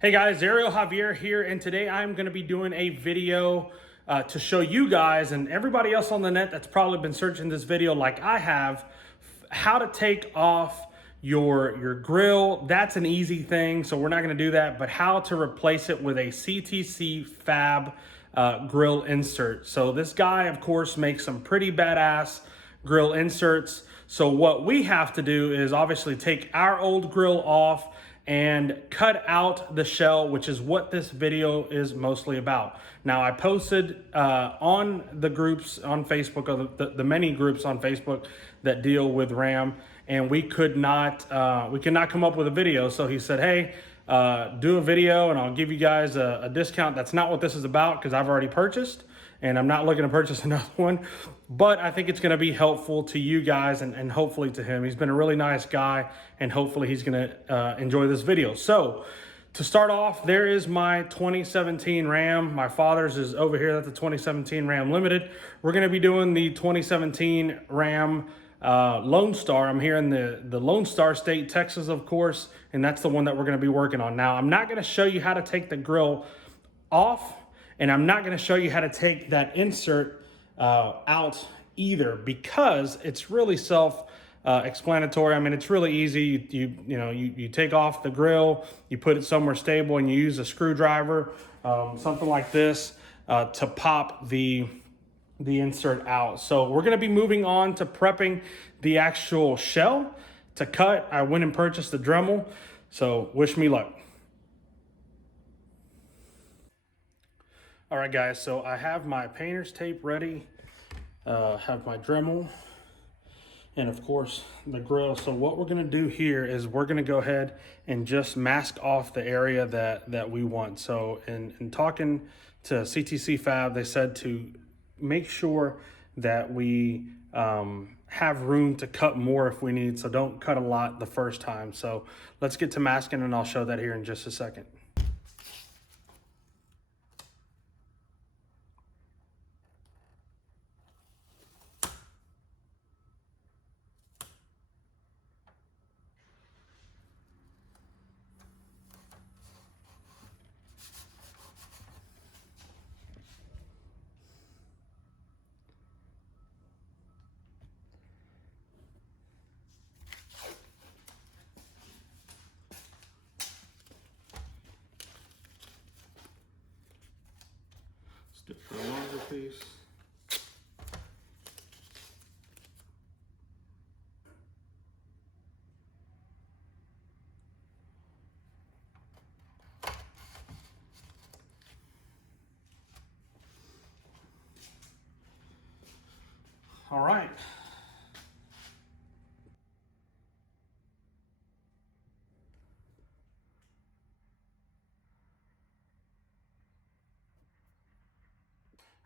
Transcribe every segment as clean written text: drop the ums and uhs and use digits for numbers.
Hey guys, Ariel Javier here, and today I'm going to be doing a video to show you guys and everybody else on the net that's probably been searching this video like I have, how to take off your grill. That's an easy thing, so we're not going to do that, but how to replace it with a CTC Fab grill insert. So this guy, of course, makes some pretty badass grill inserts. So what we have to do is obviously take our old grill off and cut out the shell, which is what this video is mostly about. Now, I posted on the groups on Facebook, or the many groups on Facebook that deal with RAM, and we could not come up with a video. So he said, hey, do a video and I'll give you guys a discount. That's not what this is about, because I've already purchased and I'm not looking to purchase another one, but I think it's gonna be helpful to you guys and hopefully to him. He's been a really nice guy, and hopefully he's gonna enjoy this video. So to start off, there is my 2017 Ram. My father's is over here. That's the 2017 Ram Limited. We're gonna be doing the 2017 Ram Lone Star. I'm here in the Lone Star State, Texas, of course, and that's the one that we're gonna be working on. Now, I'm not gonna show you how to take the grill off, and I'm not gonna show you how to take that insert out either, because it's really self-explanatory. I mean, it's really easy. You take off the grill, you put it somewhere stable, and you use a screwdriver, something like this, to pop the insert out. So we're gonna be moving on to prepping the actual shell to cut. I went and purchased the Dremel, so wish me luck. All right, guys, so I have my painter's tape ready, have my Dremel, and of course the grill. So what we're gonna do here is we're gonna go ahead and just mask off the area that we want. So in talking to CTC Fab, they said to make sure that we have room to cut more if we need, so don't cut a lot the first time. So let's get to masking, and I'll show that here in just a second. Let's do it for a longer piece. All right.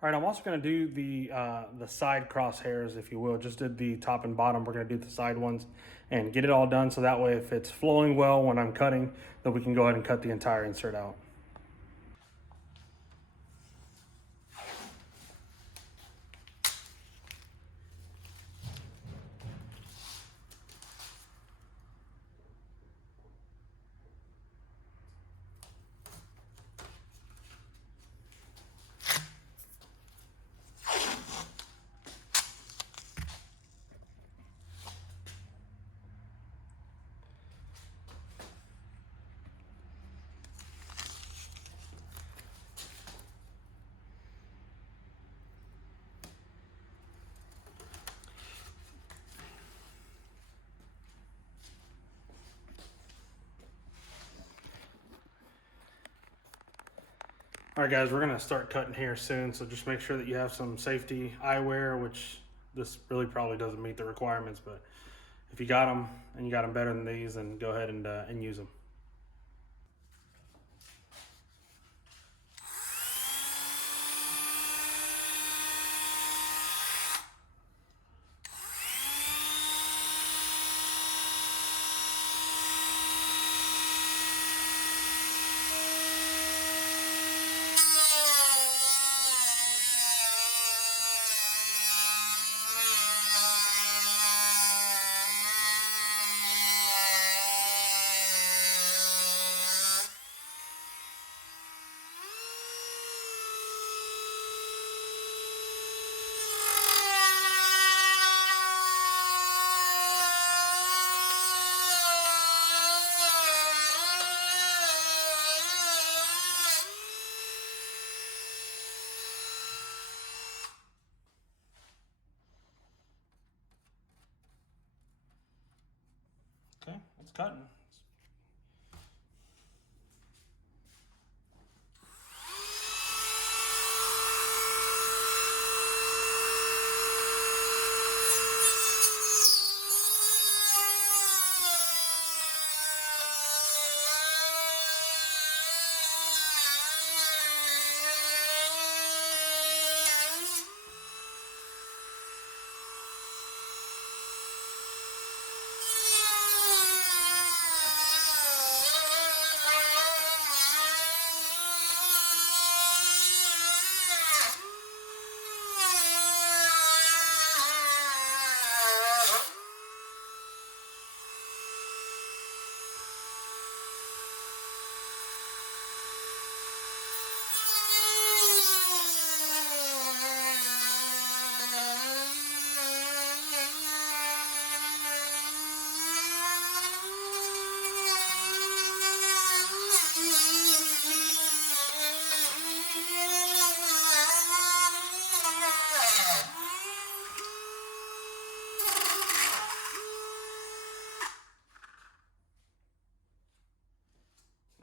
All right, I'm also going to do the side crosshairs, if you will. Just did the top and bottom. We're going to do the side ones and get it all done, so that way if it's flowing well when I'm cutting, then we can go ahead and cut the entire insert out. All right, guys, we're gonna start cutting here soon, so just make sure that you have some safety eyewear, which this really probably doesn't meet the requirements, but if you got them and you got them better than these, then go ahead and use them. cutting.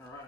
All right.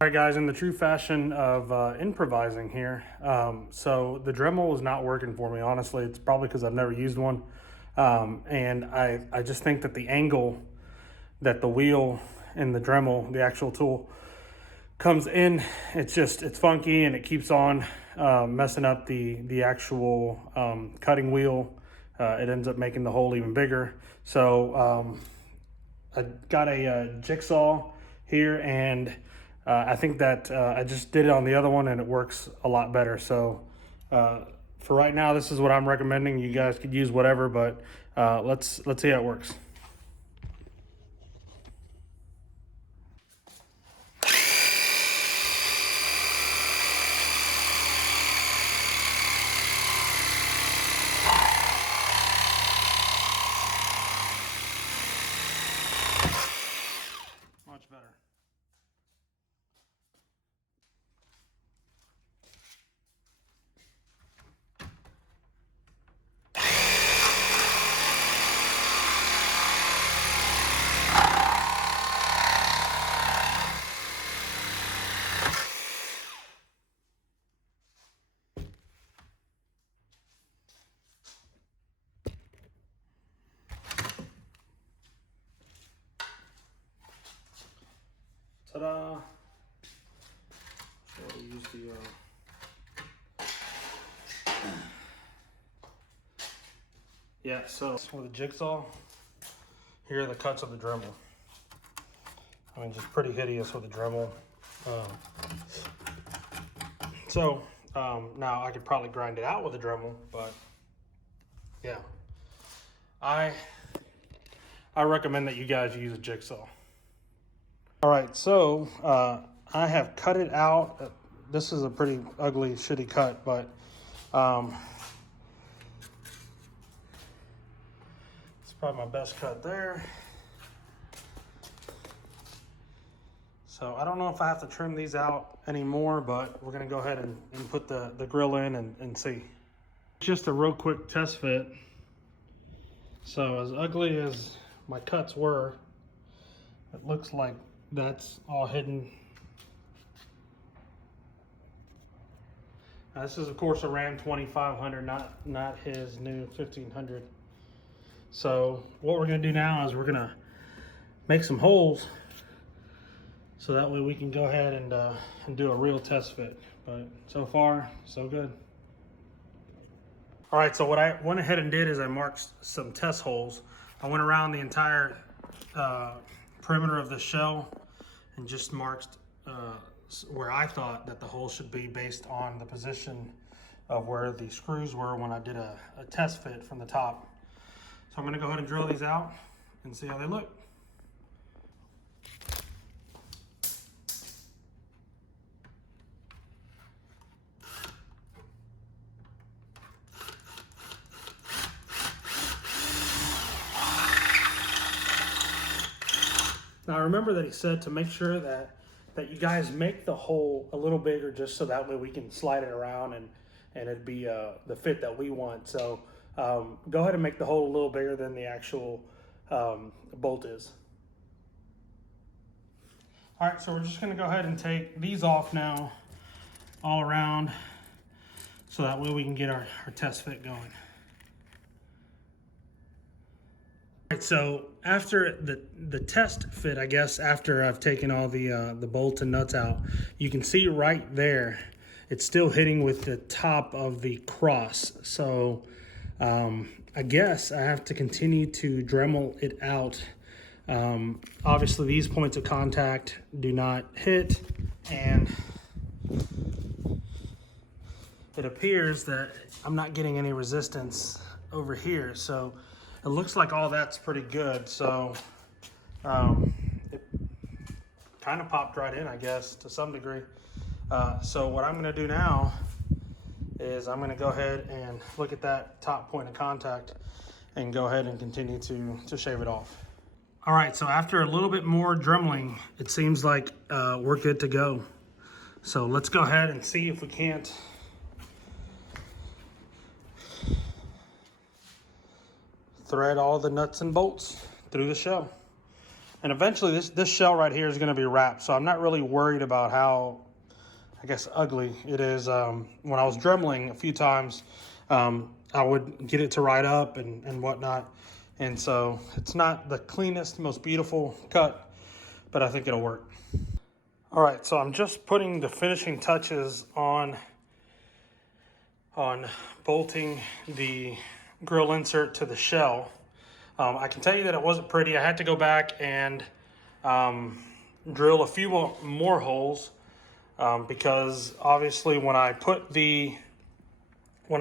All right, guys, in the true fashion of improvising here, so the Dremel is not working for me, honestly. It's probably because I've never used one. And I just think that the angle that the wheel and the Dremel, the actual tool, comes in, it's funky, and it keeps on messing up the actual cutting wheel. It ends up making the hole even bigger. So I got a jigsaw here, and I think that I just did it on the other one, and it works a lot better. So for right now, this is what I'm recommending. You guys could use whatever, but let's see how it works. Much better. Ta-da! So use the yeah. So with a jigsaw, here are the cuts of the Dremel. I mean, just pretty hideous with the Dremel. Now I could probably grind it out with a Dremel, but yeah, I recommend that you guys use a jigsaw. All right, so I have cut it out. This is a pretty ugly, shitty cut, but it's probably my best cut there. So I don't know if I have to trim these out anymore, but we're gonna go ahead and put the grill in and see. Just a real quick test fit. So as ugly as my cuts were, it looks like that's all hidden. This is of course a Ram 2500, not his new 1500. So what we're gonna do now is we're gonna make some holes so that way we can go ahead and do a real test fit. But so far, so good. All right, so what I went ahead and did is I marked some test holes. I went around the entire perimeter of the shell and just marked where I thought that the hole should be based on the position of where the screws were when I did a test fit from the top. So I'm gonna go ahead and drill these out and see how they look. Now remember that he said to make sure that you guys make the hole a little bigger, just so that way we can slide it around and it'd be the fit that we want. So go ahead and make the hole a little bigger than the actual bolt is. All right, so we're just gonna go ahead and take these off now all around, so that way we can get our test fit going. All right, so after the test fit, I guess after I've taken all the bolts and nuts out, you can see right there, it's still hitting with the top of the cross. So I guess I have to continue to Dremel it out. Obviously these points of contact do not hit, and it appears that I'm not getting any resistance over here. So it looks like all that's pretty good. So it kind of popped right in, I guess, to some degree. So what I'm gonna do now is I'm gonna go ahead and look at that top point of contact and go ahead and continue to shave it off. All right, so after a little bit more dremeling, it seems like we're good to go. So let's go ahead and see if we can't thread all the nuts and bolts through the shell. And eventually this shell right here is gonna be wrapped, so I'm not really worried about how, I guess, ugly it is. When I was dremeling a few times, I would get it to ride up and whatnot. And so it's not the cleanest, most beautiful cut, but I think it'll work. All right, so I'm just putting the finishing touches on bolting the grill insert to the shell. I can tell you that it wasn't pretty. I had to go back and drill a few more holes because obviously when I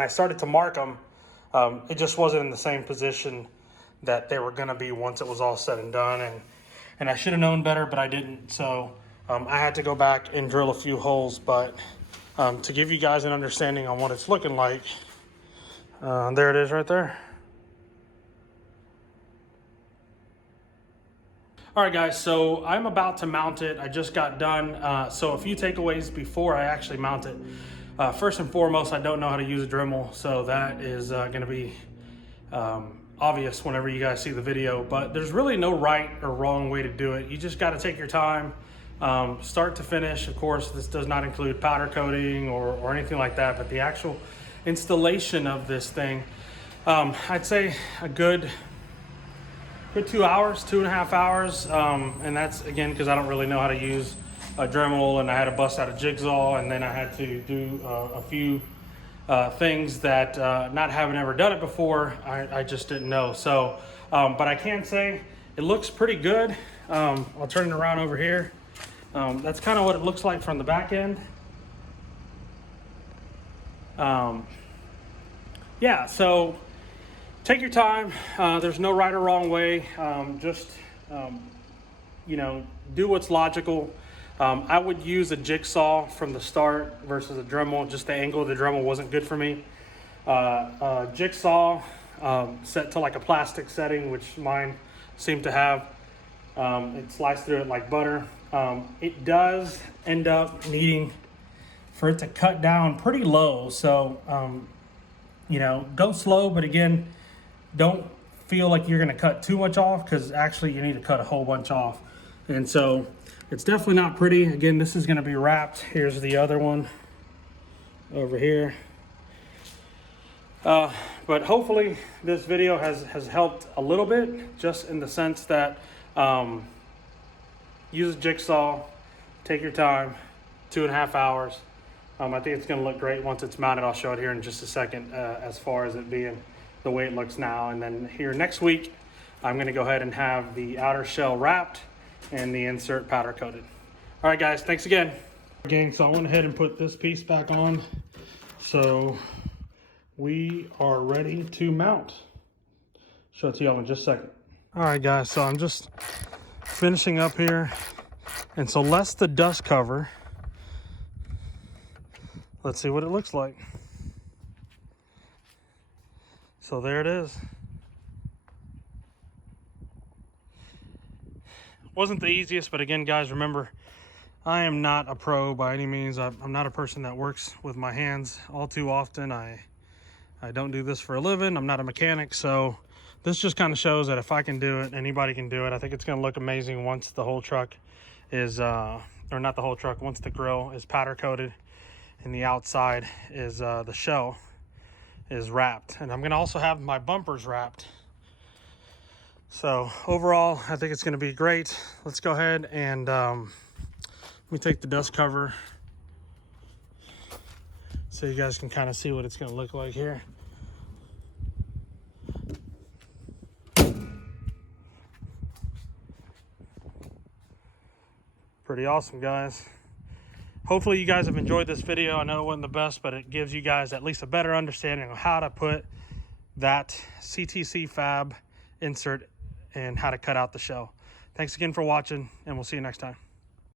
started to mark them, it just wasn't in the same position that they were gonna be once it was all said and done. And I should have known better, but I didn't. So I had to go back and drill a few holes, but to give you guys an understanding on what it's looking like, there it is right there. All right, guys, so I'm about to mount it. I just got done. So a few takeaways before I actually mount it. First and foremost, I don't know how to use a Dremel, so that is gonna be obvious whenever you guys see the video, but there's really no right or wrong way to do it. You just gotta take your time, start to finish. Of course, this does not include powder coating or anything like that, but the actual installation of this thing, I'd say a good 2 hours, 2.5 hours. And that's, again, because I don't really know how to use a Dremel, and I had to bust out a jigsaw, and then I had to do a few things that not having ever done it before, I just didn't know. So, but I can say it looks pretty good. I'll turn it around over here. That's kind of what it looks like from the back end. Yeah, so take your time. There's no right or wrong way. Just, you know, do what's logical. I would use a jigsaw from the start versus a Dremel. Just the angle of the Dremel wasn't good for me. Jigsaw set to like a plastic setting, which mine seemed to have. It sliced through it like butter. It does end up needing for it to cut down pretty low. So, you know, go slow, but again, don't feel like you're gonna cut too much off, because actually you need to cut a whole bunch off. And so it's definitely not pretty. Again, this is gonna be wrapped. Here's the other one over here. But hopefully this video has helped a little bit, just in the sense that use a jigsaw, take your time, 2.5 hours. I think it's going to look great once it's mounted. I'll show it here in just a second, as far as it being the way it looks now. And then here next week, I'm going to go ahead and have the outer shell wrapped and the insert powder coated. All right, guys, thanks again. Gang, so I went ahead and put this piece back on. So we are ready to mount. Show it to y'all in just a second. All right, guys, so I'm just finishing up here. And so less the dust cover. Let's see what it looks like. So there it is. Wasn't the easiest, but again, guys, remember, I am not a pro by any means. I'm not a person that works with my hands all too often. I don't do this for a living. I'm not a mechanic, so this just kind of shows that if I can do it, anybody can do it. I think it's going to look amazing once the whole truck is, or not the whole truck, once the grill is powder coated and the outside is, the shell is wrapped. And I'm going to also have my bumpers wrapped. So overall, I think it's going to be great. Let's go ahead and let me take the dust cover so you guys can kind of see what it's going to look like here. Pretty awesome, guys. Hopefully you guys have enjoyed this video. I know it wasn't the best, but it gives you guys at least a better understanding of how to put that CTC Fab insert and how to cut out the shell. Thanks again for watching, and we'll see you next time.